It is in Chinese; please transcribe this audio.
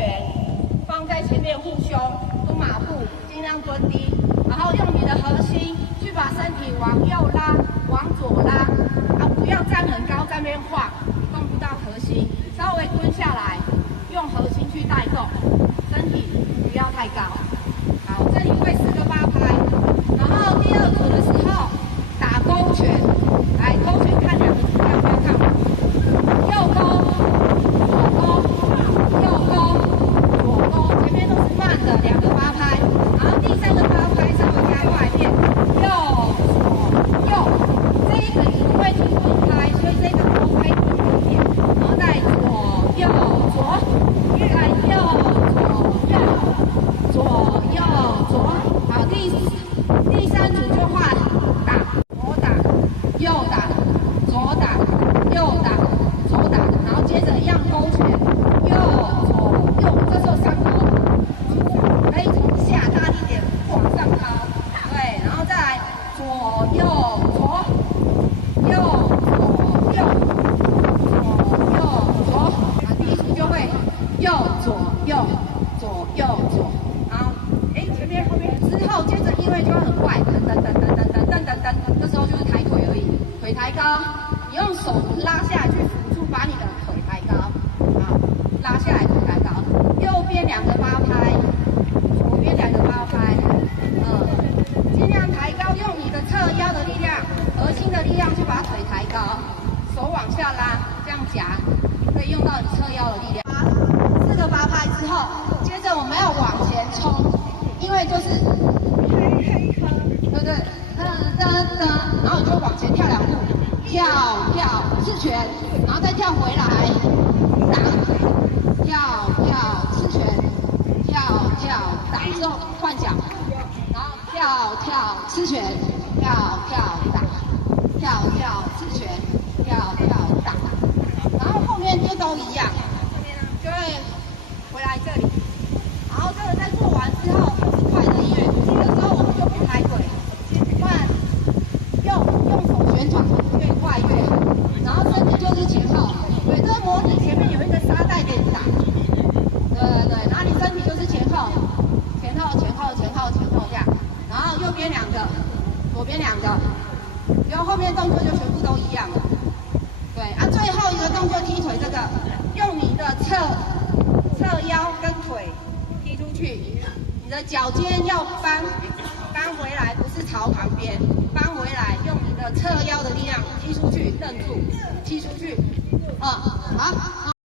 拳放在前面护胸，蹲马步，尽量蹲低，然后用你的核心去把身体往右拉，往左拉，不要站很高，在那边晃，动不到核心，稍微蹲下来，用核心去带动，身体不要太高。好，这里会4个8拍，然后第2组的时候打勾拳，来勾拳看2个指标，不要看我，右勾。 前面都是慢的2个8拍，然后第3个8拍稍微加快一点，右左右，这一个因为停顿拍，所以这个多拍一点，然后再左右左，再右左右，左右左，好，第3组就换打左打右打左打右打左打，然后接着一样勾拳，右左右，这时候3勾。 可以从下大力点往上高，对，然后再来左右左，右左右，左右左，第1组就会右左右，左右左，然后前面后面之后，接着因为就会很快，噔，这时候就是抬腿而已，腿抬高，你用手拉下来去辅助，把你的腿抬高，好，拉下来腿抬高，右边2个8拍。 左边2个8拍，尽量抬高，用你的侧腰的力量、核心的力量去把腿抬高，手往下拉，这样夹，可以用到你侧腰的力量。4个8拍之后，接着我们要往前冲，因为就是对不对？然后你就往前跳2步，跳刺拳，然后再跳回来，打，跳刺拳。 跳打之后换脚，然后跳吃拳，跳打，跳吃拳，跳打，然后后面就都一样，就会回来这里，然后这个在做完之后就是快的音乐，这个时候我们就不抬腿，换用手旋转，越快越好，然后身体就是前后，对，这个模拟前面有一个沙袋给你打。 对，然后你身体就是前后这样，然后右边2个，左边2个，然后后面动作就全部都一样了。对最后一个动作踢腿，这个用你的侧腰跟腿踢出去，你的脚尖要翻回来，不是朝旁边，翻回来，用你的侧腰的力量踢出去，蹬住，踢出去，好。